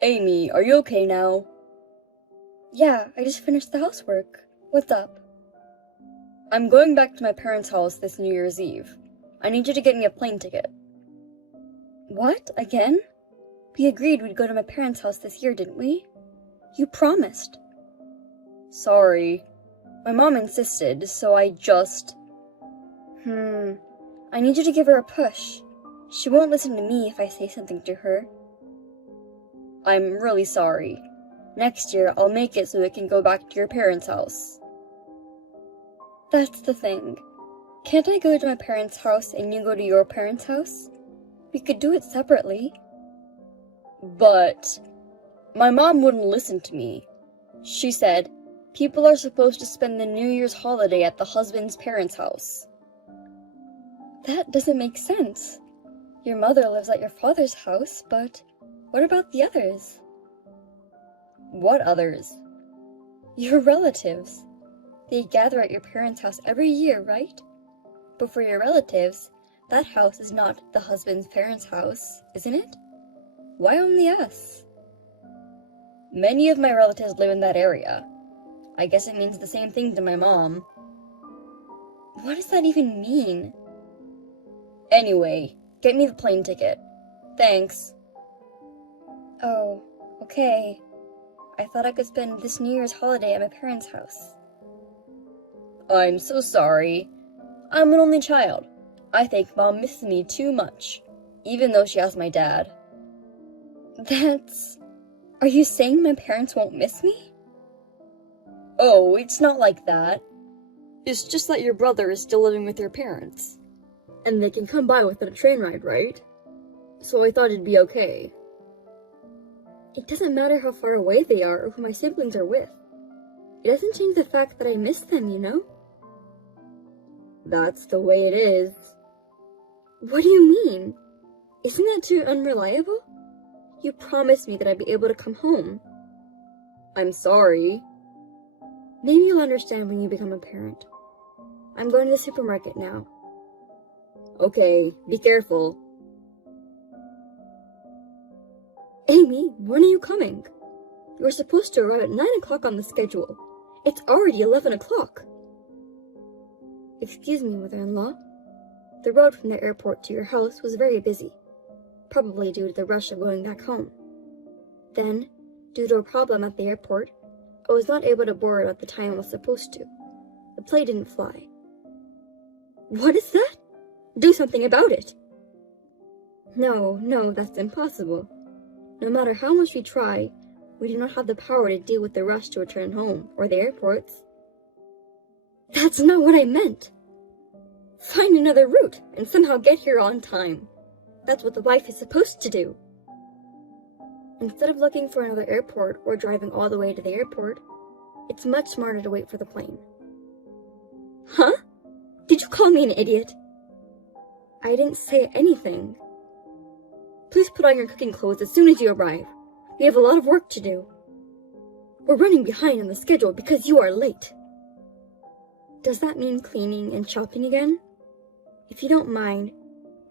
Amy, are you okay now? Yeah, I just finished the housework. What's up? I'm going back to my parents' house this New Year's Eve. I need you to get me a plane ticket. What? Again? We agreed we'd go to my parents' house this year, didn't we? You promised. Sorry. My mom insisted, so I just... I need you to give her a push. She won't listen to me if I say something to her. I'm really sorry. Next year, I'll make it so it can go back to your parents' house. That's the thing. Can't I go to my parents' house and you go to your parents' house? We could do it separately. But... my mom wouldn't listen to me. She said, people are supposed to spend the New Year's holiday at the husband's parents' house. That doesn't make sense. Your mother lives at your father's house, but what about the others? What others? Your relatives. They gather at your parents' house every year, right? But for your relatives, that house is not the husband's parents' house, isn't it? Why only us? Many of my relatives live in that area. I guess it means the same thing to my mom. What does that even mean? Anyway, get me the plane ticket. Thanks. Oh, okay. I thought I could spend this New Year's holiday at my parents' house. I'm so sorry. I'm an only child. I think Mom misses me too much, even though she has my dad. Are you saying my parents won't miss me? Oh, it's not like that. It's just that your brother is still living with your parents. And they can come by without a train ride, right? So I thought it'd be okay. It doesn't matter how far away they are or who my siblings are with. It doesn't change the fact that I miss them, you know? That's the way it is. What do you mean? Isn't that too unreliable? You promised me that I'd be able to come home. I'm sorry. Maybe you'll understand when you become a parent. I'm going to the supermarket now. Okay, be careful. Amy, when are you coming? You were supposed to arrive at 9 o'clock on the schedule. It's already 11 o'clock. Excuse me, mother-in-law. The road from the airport to your house was very busy, probably due to the rush of going back home. Then, due to a problem at the airport, I was not able to board at the time I was supposed to. The plane didn't fly. What is that? Do something about it! No, that's impossible. No matter how much we try, we do not have the power to deal with the rush to return home, or the airports. That's not what I meant! Find another route, and somehow get here on time. That's what the wife is supposed to do. Instead of looking for another airport or driving all the way to the airport, it's much smarter to wait for the plane. Huh? Did you call me an idiot? I didn't say anything. Please put on your cooking clothes as soon as you arrive. We have a lot of work to do. We're running behind on the schedule because you are late. Does that mean cleaning and shopping again? If you don't mind,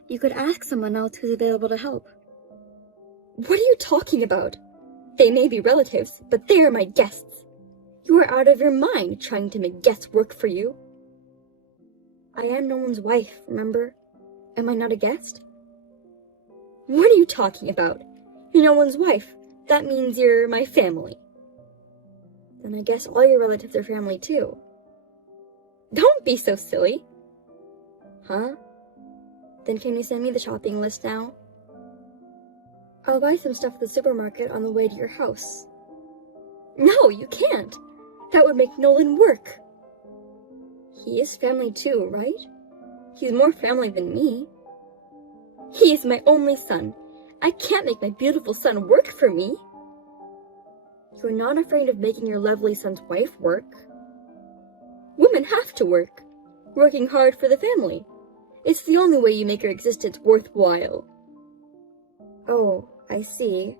you could ask someone else who's available to help. What are you talking about? They may be relatives, but they are my guests. You are out of your mind trying to make guests work for you. I am no one's wife, remember? Am I not a guest? What are you talking about? You're no one's wife. That means you're my family. Then I guess all your relatives are family too. Don't be so silly. Huh? Then can you send me the shopping list now? I'll buy some stuff at the supermarket on the way to your house. No, you can't. That would make Nolan work. He is family too, right? He's more family than me. He is my only son. I can't make my beautiful son work for me. You're not afraid of making your lovely son's wife work. Women have to work, working hard for the family. It's the only way you make your existence worthwhile. Oh, I see.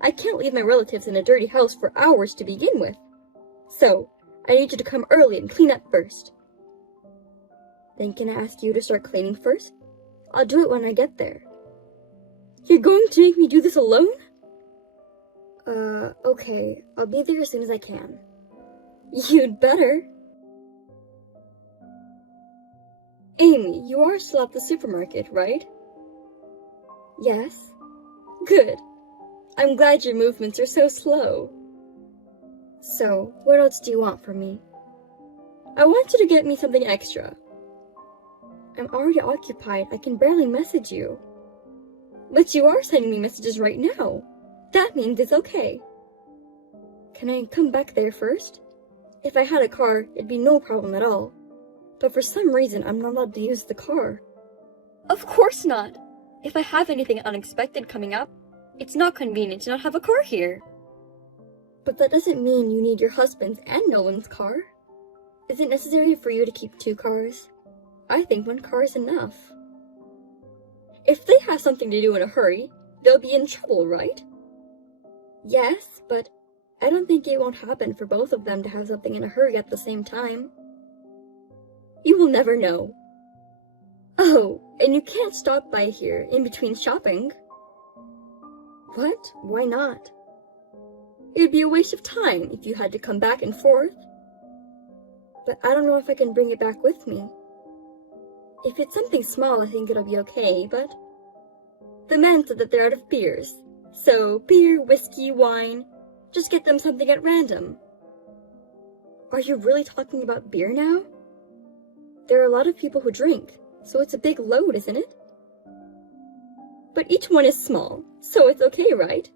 I can't leave my relatives in a dirty house for hours to begin with. So, I need you to come early and clean up first. Then can I ask you to start cleaning first? I'll do it when I get there. You're going to make me do this alone? Okay, I'll be there as soon as I can. You'd better. Amy, you are still at the supermarket, right? Yes. Good. I'm glad your movements are so slow. So, what else do you want from me? I want you to get me something extra. I'm already occupied. I can barely message you. But you are sending me messages right now. That means it's okay. Can I come back there first? If I had a car, it'd be no problem at all. But for some reason, I'm not allowed to use the car. Of course not! If I have anything unexpected coming up, it's not convenient to not have a car here. But that doesn't mean you need your husband's and Nolan's car. Is it necessary for you to keep 2 cars? I think 1 car is enough. If they have something to do in a hurry, they'll be in trouble, right? Yes, but I don't think it won't happen for both of them to have something in a hurry at the same time. You will never know. Oh, and you can't stop by here in between shopping. What? Why not? It would be a waste of time if you had to come back and forth. But I don't know if I can bring it back with me. If it's something small, I think it'll be okay, but the men said that they're out of beers. So, beer, whiskey, wine, just get them something at random. Are you really talking about beer now? There are a lot of people who drink, so it's a big load, isn't it? But each one is small, so it's okay, right?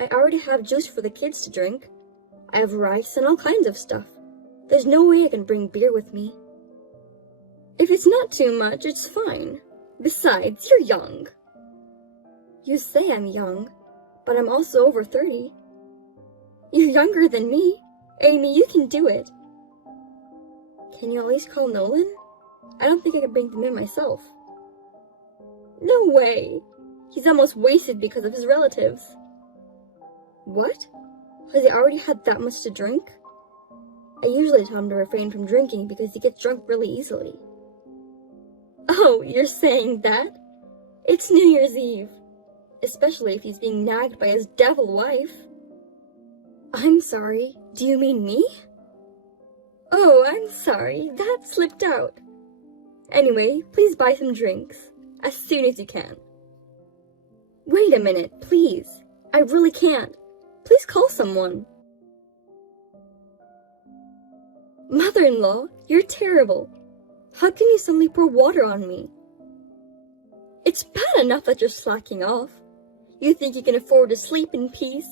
I already have juice for the kids to drink. I have rice and all kinds of stuff. There's no way I can bring beer with me. If it's not too much, it's fine. Besides, you're young. You say I'm young, but I'm also over 30. You're younger than me. Amy, you can do it. Can you at least call Nolan? I don't think I can bring them in myself. No way. He's almost wasted because of his relatives. What? Has he already had that much to drink? I usually tell him to refrain from drinking because he gets drunk really easily. Oh, you're saying that? It's New Year's Eve. Especially if he's being nagged by his devil wife. I'm sorry, do you mean me? Oh, I'm sorry, that slipped out. Anyway, please buy some drinks, as soon as you can. Wait a minute, please. I really can't. Please call someone. Mother-in-law, you're terrible. How can you suddenly pour water on me? It's bad enough that you're slacking off. You think you can afford to sleep in peace?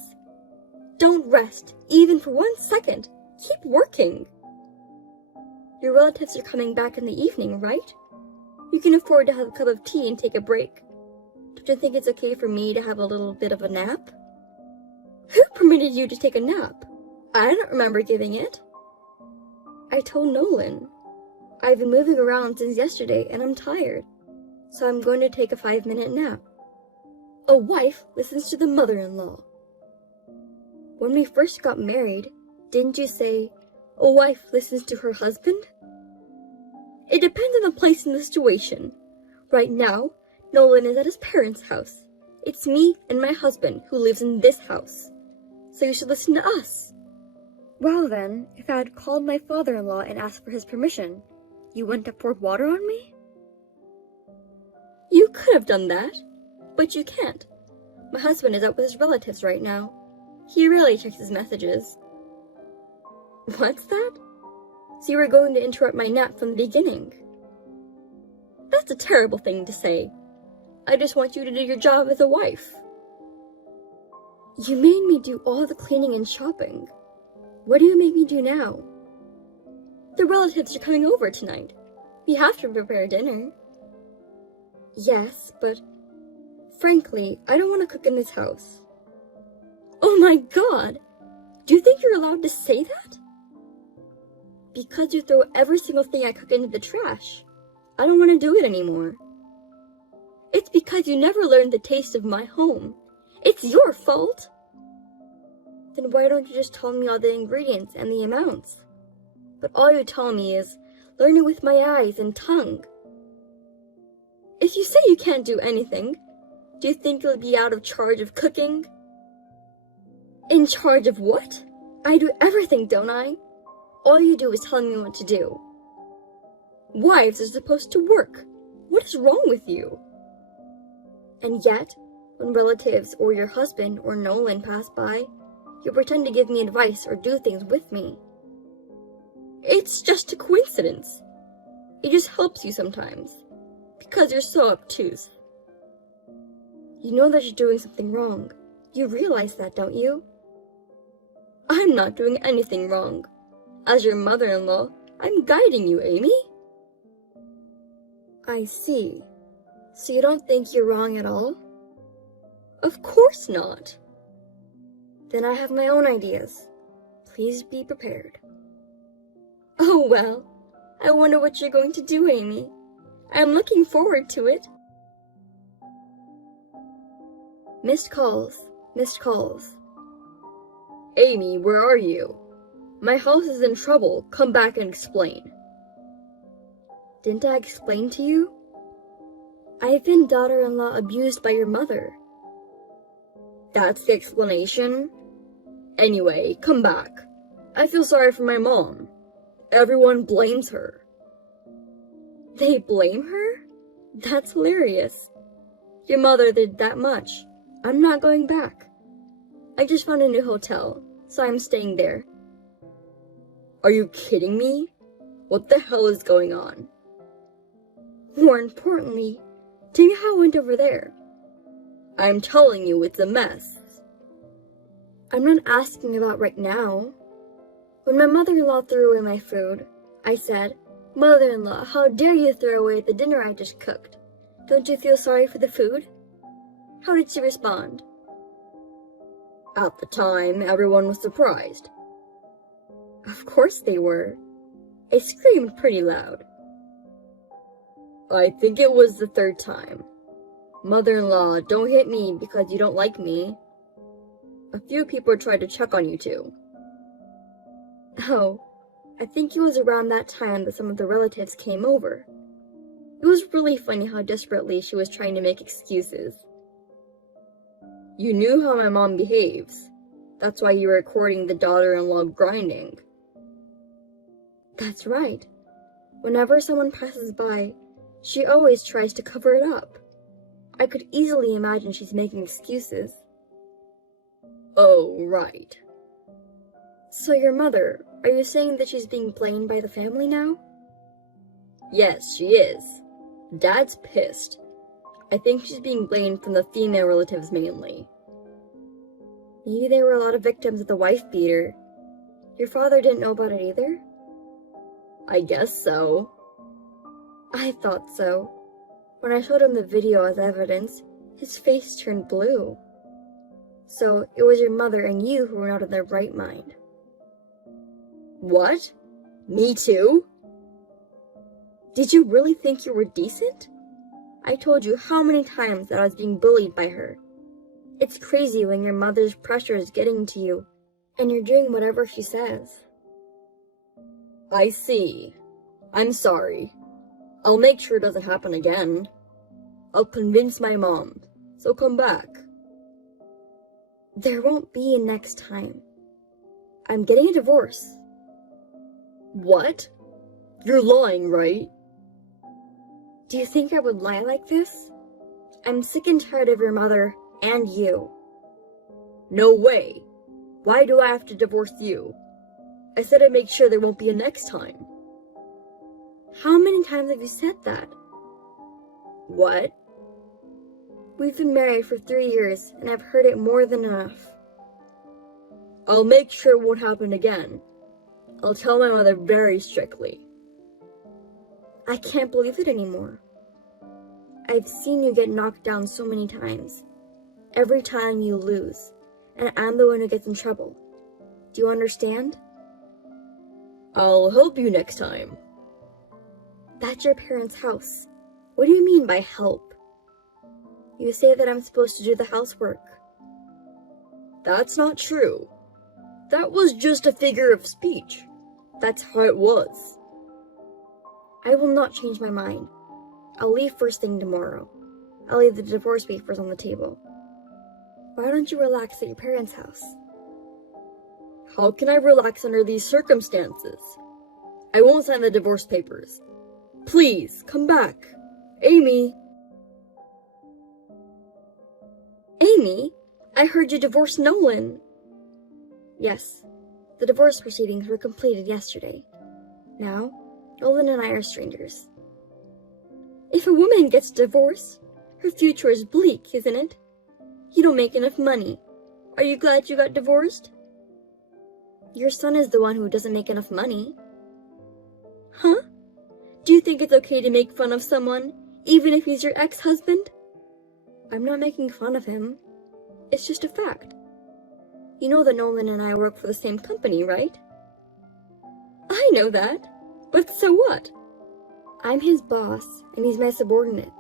Don't rest, even for 1 second. Keep working. Your relatives are coming back in the evening, right? You can afford to have a cup of tea and take a break. Don't you think it's okay for me to have a little bit of a nap? Who permitted you to take a nap? I don't remember giving it. I told Nolan. I've been moving around since yesterday and I'm tired, so I'm going to take a 5-minute nap. A wife listens to the mother-in-law. When we first got married, didn't you say, a wife listens to her husband? It depends on the place and the situation. Right now, Nolan is at his parents' house. It's me and my husband who lives in this house. So you should listen to us. Well then, if I had called my father-in-law and asked for his permission, you wouldn't have poured water on me? You could have done that, but you can't. My husband is out with his relatives right now. He rarely checks his messages. What's that? So you were going to interrupt my nap from the beginning. That's a terrible thing to say. I just want you to do your job as a wife. You made me do all the cleaning and shopping. What do you make me do now? The relatives are coming over tonight. We have to prepare dinner. Yes, but frankly, I don't want to cook in this house. Oh my God! Do you think you're allowed to say that? Because you throw every single thing I cook into the trash. I don't want to do it anymore. It's because you never learned the taste of my home. It's your fault. Then why don't you just tell me all the ingredients and the amounts? But all you tell me is, learn it with my eyes and tongue. If you say you can't do anything, do you think you'll be out of charge of cooking? In charge of what? I do everything, don't I? All you do is tell me what to do. Wives are supposed to work. What is wrong with you? And yet, when relatives or your husband or Nolan pass by, you pretend to give me advice or do things with me. It's just a coincidence. It just helps you sometimes, because you're so obtuse. You know that you're doing something wrong. You realize that, don't you? I'm not doing anything wrong. As your mother-in-law, I'm guiding you, Amy. I see. So you don't think you're wrong at all? Of course not. Then I have my own ideas. Please be prepared. Oh well, I wonder what you're going to do, Amy. I'm looking forward to it. Missed calls, missed calls. Amy, where are you? My house is in trouble. Come back and explain. Didn't I explain to you? I've been daughter-in-law abused by your mother. That's the explanation? Anyway, come back. I feel sorry for my mom. Everyone blames her. They blame her? That's hilarious. Your mother did that much. I'm not going back. I just found a new hotel, so I'm staying there. Are you kidding me? What the hell is going on? More importantly, tell me how it went over there. I'm telling you, it's a mess. I'm not asking about right now. When my mother-in-law threw away my food, I said, "Mother-in-law, how dare you throw away the dinner I just cooked? Don't you feel sorry for the food?" How did she respond? At the time, everyone was surprised. Of course they were. I screamed pretty loud. I think it was the third time. Mother-in-law, don't hit me because you don't like me. A few people tried to check on you too. Oh, I think it was around that time that some of the relatives came over. It was really funny how desperately she was trying to make excuses. You knew how my mom behaves. That's why you were recording the daughter-in-law grinding. That's right. Whenever someone passes by, she always tries to cover it up. I could easily imagine she's making excuses. Oh, right. So your mother, are you saying that she's being blamed by the family now? Yes, she is. Dad's pissed. I think she's being blamed from the female relatives mainly. Maybe there were a lot of victims of the wife beater. Your father didn't know about it either? I guess so. I thought so. When I showed him the video as evidence, his face turned blue. So it was your mother and you who were not in their right mind. What? Me too? Did you really think you were decent? I told you how many times that I was being bullied by her. It's crazy when your mother's pressure is getting to you, and you're doing whatever she says. I see. I'm sorry. I'll make sure it doesn't happen again. I'll convince my mom, so come back. There won't be a next time. I'm getting a divorce. What? You're lying, right? Do you think I would lie like this? I'm sick and tired of your mother and you. No way. Why do I have to divorce you? I said I'd make sure there won't be a next time. How many times have you said that? What? We've been married for 3 years, and I've heard it more than enough. I'll make sure it won't happen again. I'll tell my mother very strictly. I can't believe it anymore. I've seen you get knocked down so many times. Every time you lose, and I'm the one who gets in trouble. Do you understand? I'll help you next time. That's your parents' house. What do you mean by help? You say that I'm supposed to do the housework. That's not true. That was just a figure of speech. That's how it was. I will not change my mind. I'll leave first thing tomorrow. I'll leave the divorce papers on the table. Why don't you relax at your parents' house? How can I relax under these circumstances? I won't sign the divorce papers. Please, come back. Amy! Amy, I heard you divorced Nolan. Yes, the divorce proceedings were completed yesterday. Now, Nolan and I are strangers. If a woman gets divorced, her future is bleak, isn't it? You don't make enough money. Are you glad you got divorced? Your son is the one who doesn't make enough money. Huh? Do you think it's okay to make fun of someone, even if he's your ex-husband? I'm not making fun of him. It's just a fact. You know that Nolan and I work for the same company, right? I know that, but so what? I'm his boss, and he's my subordinate.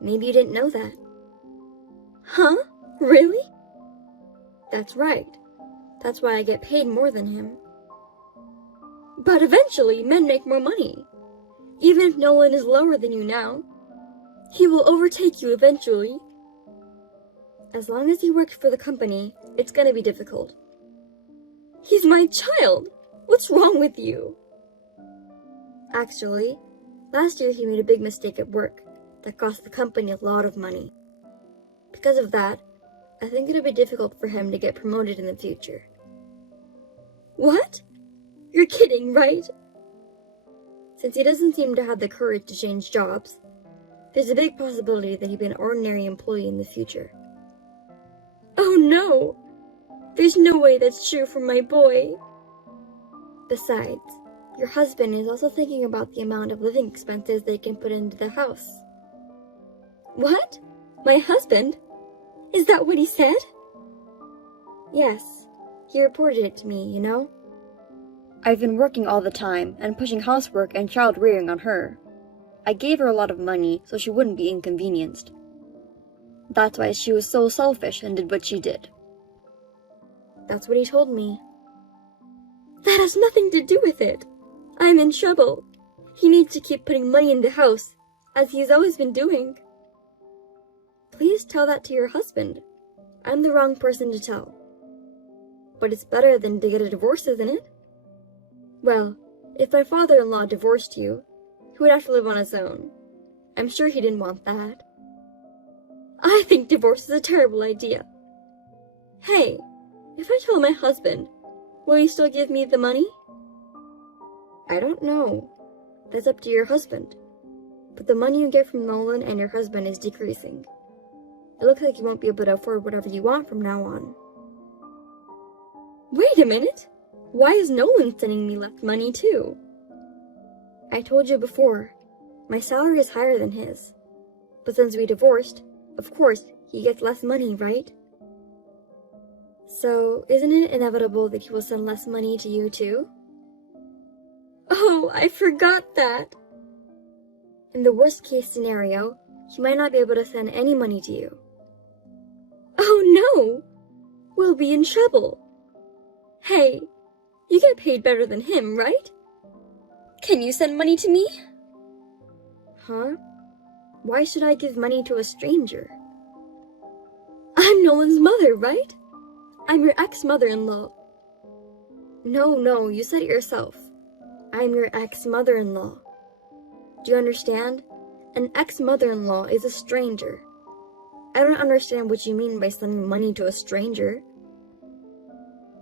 Maybe you didn't know that. Huh? Really? That's right. That's why I get paid more than him. But eventually, men make more money. Even if Nolan is lower than you now, he will overtake you eventually. As long as he works for the company, it's gonna be difficult. He's my child! What's wrong with you? Actually, last year he made a big mistake at work that cost the company a lot of money. Because of that, I think it'll be difficult for him to get promoted in the future. What? You're kidding, right? Since he doesn't seem to have the courage to change jobs, there's a big possibility that he'll be an ordinary employee in the future. Oh no! There's no way that's true for my boy. Besides, your husband is also thinking about the amount of living expenses they can put into the house. What? My husband? Is that what he said? Yes, he reported it to me, you know. I've been working all the time and pushing housework and child rearing on her. I gave her a lot of money so she wouldn't be inconvenienced. That's why she was so selfish and did what she did. That's what he told me. That has nothing to do with it. I'm in trouble. He needs to keep putting money in the house, as he's always been doing. Please tell that to your husband. I'm the wrong person to tell. But it's better than to get a divorce, isn't it? Well, if my father-in-law divorced you, he would have to live on his own. I'm sure he didn't want that. I think divorce is a terrible idea. Hey, if I tell my husband, will he still give me the money? I don't know. That's up to your husband. But the money you get from Nolan and your husband is decreasing. It looks like you won't be able to afford whatever you want from now on. Wait a minute! Why is Nolan sending me less money too? I told you before, my salary is higher than his. But since we divorced, of course, he gets less money, right? So, isn't it inevitable that he will send less money to you too? Oh, I forgot that! In the worst case scenario, he might not be able to send any money to you. Oh no! We'll be in trouble. Hey, you get paid better than him, right? Can you send money to me? Huh? Why should I give money to a stranger? I'm Nolan's mother, right? I'm your ex-mother-in-law. No, you said it yourself. I'm your ex-mother-in-law. Do you understand? An ex-mother-in-law is a stranger. I don't understand what you mean by sending money to a stranger.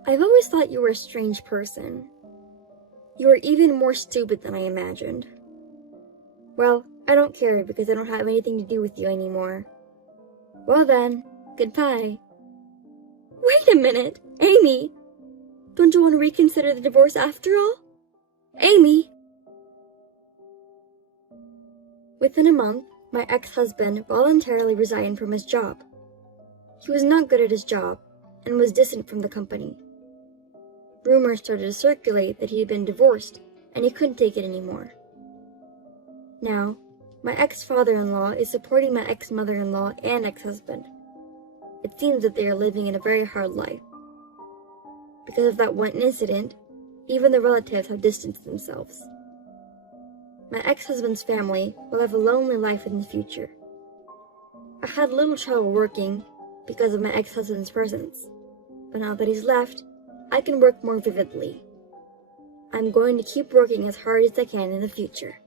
I've always thought you were a strange person. You are even more stupid than I imagined. Well, I don't care because I don't have anything to do with you anymore. Well then, goodbye. Wait a minute, Amy! Don't you want to reconsider the divorce after all? Amy! Within a month, my ex-husband voluntarily resigned from his job. He was not good at his job and was distant from the company. Rumors started to circulate that he had been divorced and he couldn't take it anymore. Now, my ex-father-in-law is supporting my ex-mother-in-law and ex-husband. It seems that they are living in a very hard life. Because of that one incident, even the relatives have distanced themselves. My ex-husband's family will have a lonely life in the future. I had little trouble working because of my ex-husband's presence, but now that he's left, I can work more vividly. I'm going to keep working as hard as I can in the future.